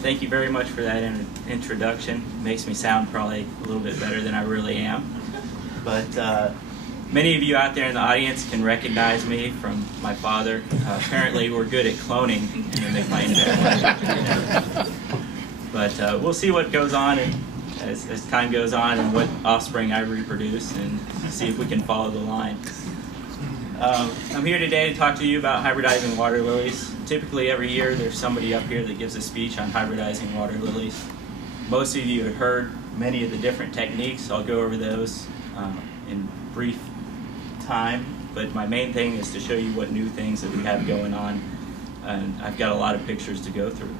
Thank you very much for that introduction. Makes me sound probably a little bit better than I really am. But many of you out there in the audience can recognize me from my father. Apparently we're good at cloning in the McLane family. But we'll see what goes on as time goes on and what offspring I reproduce and see if we can follow the line. I'm here today to talk to you about hybridizing water lilies. Typically every year there's somebody up here that gives a speech on hybridizing water lilies. Most of you have heard many of the different techniques. I'll go over those in brief time, but my main thing is to show you what new things that we have going on, and I've got a lot of pictures to go through.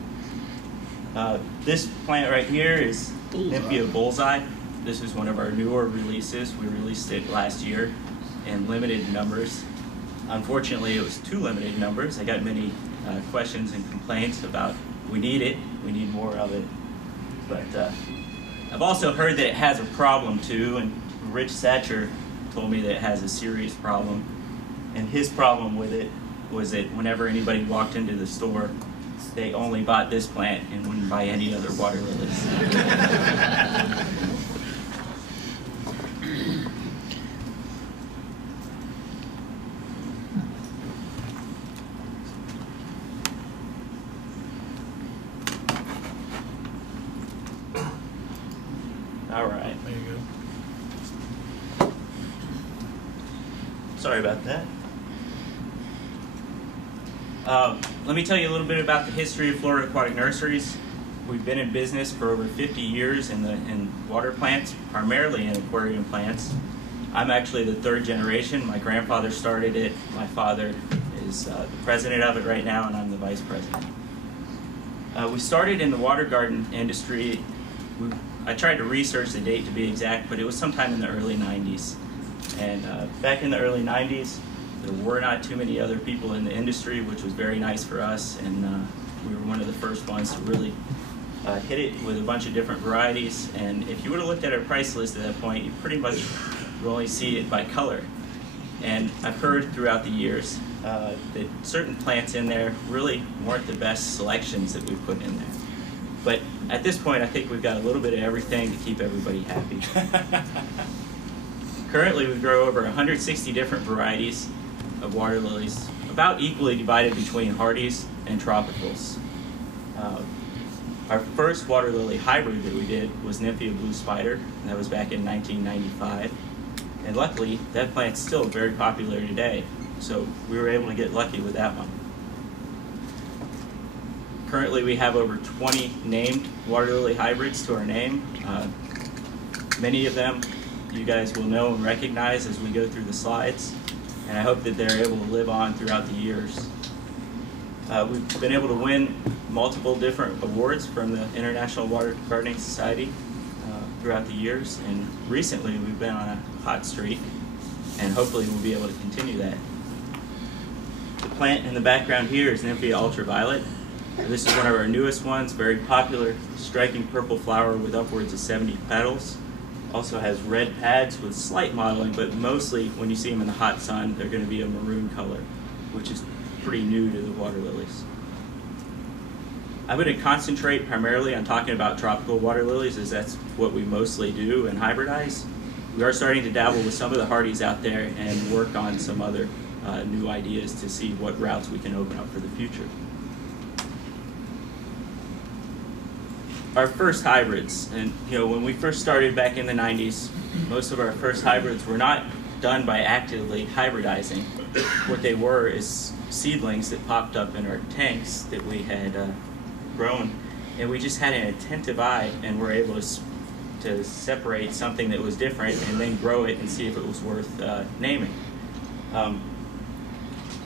This plant right here is Nymphaea bullseye. This is one of our newer releases. We released it last year in limited numbers. Unfortunately, it was too limited numbers. I got many questions and complaints about we need more of it. But I've also heard that it has a problem too, and Rich Satcher told me that it has a serious problem. And his problem with it was that whenever anybody walked into the store, they only bought this plant and wouldn't buy any other water lilies. All right. There you go. Sorry about that. Let me tell you a little bit about the history of Florida Aquatic Nurseries. We've been in business for over 50 years in water plants, primarily in aquarium plants. I'm actually the third generation. My grandfather started it. My father is the president of it right now, and I'm the vice president. We started in the water garden industry. I tried to research the date to be exact, but it was sometime in the early 90s. And back in the early 90s, there were not too many other people in the industry, which was very nice for us, and we were one of the first ones to really hit it with a bunch of different varieties. And if you would have looked at our price list at that point, you pretty much would only see it by color. And I've heard throughout the years that certain plants in there really weren't the best selections that we put in there. But at this point, I think we've got a little bit of everything to keep everybody happy. Currently, we grow over 160 different varieties of water lilies, about equally divided between hardies and tropicals. Our first water lily hybrid that we did was Nymphaea blue spider, and that was back in 1995. And luckily, that plant's still very popular today, so we were able to get lucky with that one. Currently, we have over 20 named water lily hybrids to our name. Many of them you guys will know and recognize as we go through the slides, and I hope that they're able to live on throughout the years. We've been able to win multiple different awards from the International Water Gardening Society throughout the years, and recently we've been on a hot streak, and hopefully we'll be able to continue that. The plant in the background here is Nymphaea ultraviolet. This is one of our newest ones, very popular, striking purple flower with upwards of 70 petals. Also has red pads with slight mottling, but mostly when you see them in the hot sun, they're going to be a maroon color, which is pretty new to the water lilies. I'm going to concentrate primarily on talking about tropical water lilies, as that's what we mostly do and hybridize. We are starting to dabble with some of the hardies out there and work on some other new ideas to see what routes we can open up for the future. Our first hybrids, and when we first started back in the 90s, most of our first hybrids were not done by actively hybridizing. What they were is seedlings that popped up in our tanks that we had grown, and we just had an attentive eye and were able to separate something that was different and then grow it and see if it was worth naming.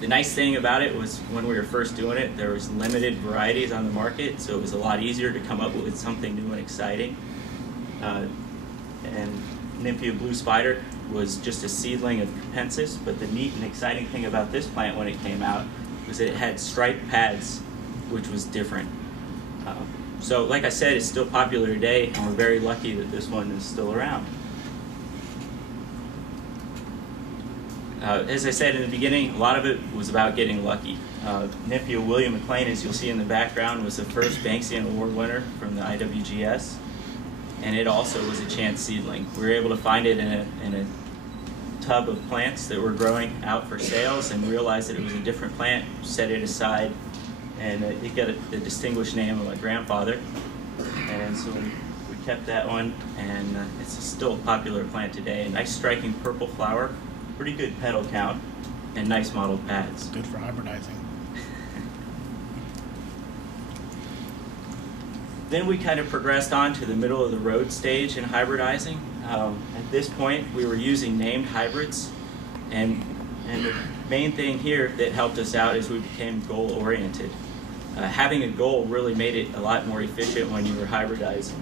The nice thing about it was when we were first doing it, there was limited varieties on the market, so it was a lot easier to come up with something new and exciting. And Nymphaea blue spider was just a seedling of Capensis, but the neat and exciting thing about this plant when it came out was that it had striped pads, which was different. So like I said, it's still popular today, and we're very lucky that this one is still around. As I said in the beginning, a lot of it was about getting lucky. Nympia William McLane, as you'll see in the background, was the first Banksian Award winner from the IWGS, and it also was a chance seedling. We were able to find it in a tub of plants that were growing out for sales and realized that it was a different plant, set it aside, and it got the distinguished name of my grandfather. And so we kept that one, and it's still a popular plant today. A nice striking purple flower, pretty good petal count, and nice mottled pads. Good for hybridizing. Then we kind of progressed on to the middle of the road stage in hybridizing. At this point, we were using named hybrids, and the main thing here that helped us out is we became goal-oriented. Having a goal really made it a lot more efficient when you were hybridizing.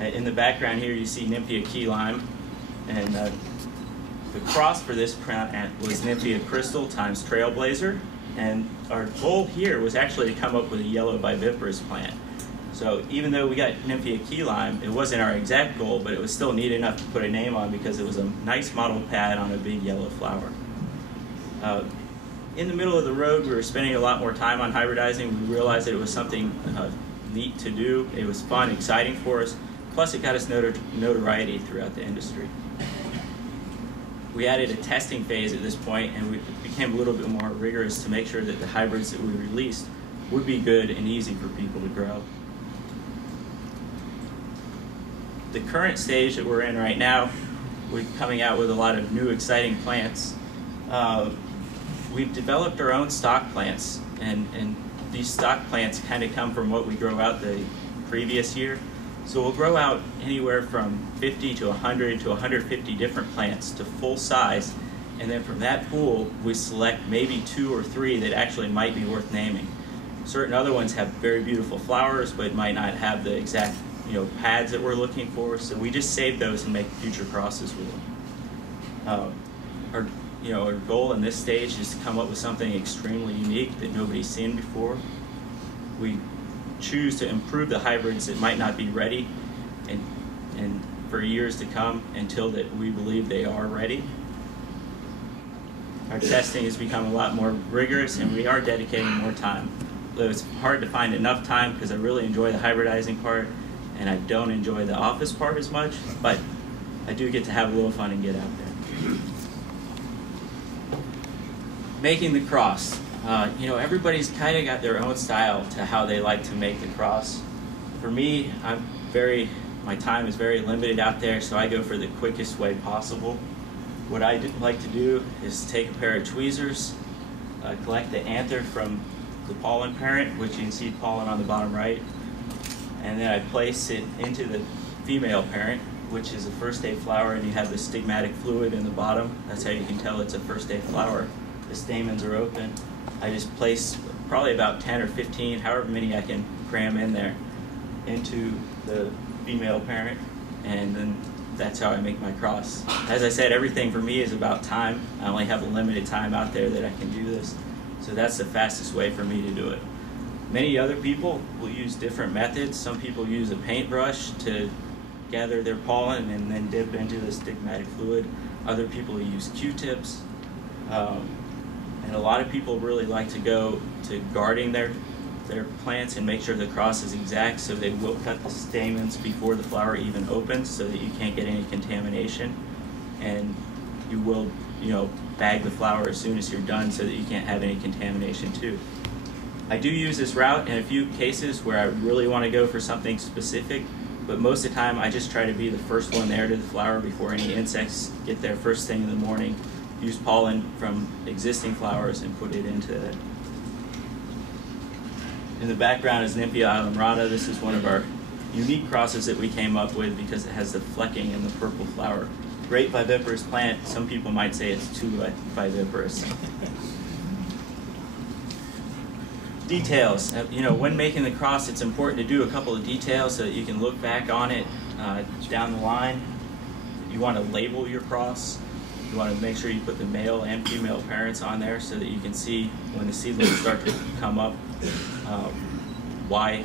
In the background here, you see Nympia key lime, and the cross for this plant was Nympia crystal times trailblazer, and our goal here was actually to come up with a yellow viviparous plant. So even though we got Nympia key lime, it wasn't our exact goal, but it was still neat enough to put a name on because it was a nice mottled pad on a big yellow flower. In the middle of the road, we were spending a lot more time on hybridizing. We realized that it was something neat to do. It was fun, exciting for us. Plus, it got us notoriety throughout the industry. We added a testing phase at this point, and we became a little bit more rigorous to make sure that the hybrids that we released would be good and easy for people to grow. The current stage that we're in right now, we're coming out with a lot of new exciting plants. We've developed our own stock plants, and these stock plants kind of come from what we grow out the previous year. So we'll grow out anywhere from 50 to 100 to 150 different plants to full size, and then from that pool we select maybe 2 or 3 that actually might be worth naming. Certain other ones have very beautiful flowers but might not have the exact pads that we're looking for, so we just save those and make future crosses with them. Our goal in this stage is to come up with something extremely unique that nobody's seen before. We choose to improve the hybrids that might not be ready and for years to come until that we believe they are ready. Our testing has become a lot more rigorous, and we are dedicating more time. Though it's hard to find enough time because I really enjoy the hybridizing part and I don't enjoy the office part as much, but I do get to have a little fun and get out there. Making the cross. Everybody's kind of got their own style to how they like to make the cross. For me, my time is very limited out there, so I go for the quickest way possible. What I like to do is take a pair of tweezers, collect the anther from the pollen parent, which you can see pollen on the bottom right, and then I place it into the female parent, which is a first day flower, and you have the stigmatic fluid in the bottom. That's how you can tell it's a first day flower. The stamens are open. I just place probably about 10 or 15, however many I can cram in there, into the female parent, and then that's how I make my cross. As I said, everything for me is about time. I only have a limited time out there that I can do this, so that's the fastest way for me to do it. Many other people will use different methods. Some people use a paintbrush to gather their pollen and then dip into the stigmatic fluid. Other people use Q-tips. And a lot of people really like to go to guarding their plants and make sure the cross is exact, so they will cut the stamens before the flower even opens so that you can't get any contamination. And you will, bag the flower as soon as you're done so that you can't have any contamination too. I do use this route in a few cases where I really want to go for something specific, but most of the time I just try to be the first one there to the flower before any insects get there first thing in the morning. Use pollen from existing flowers and put it into it. In the background is Nympia islamrata. This is one of our unique crosses that we came up with because it has the flecking and the purple flower. Great viviparous plant. Some people might say it's too viviparous. Details. When making the cross, it's important to do a couple of details so that you can look back on it down the line. You want to label your cross. You want to make sure you put the male and female parents on there so that you can see when the seedlings start to come up why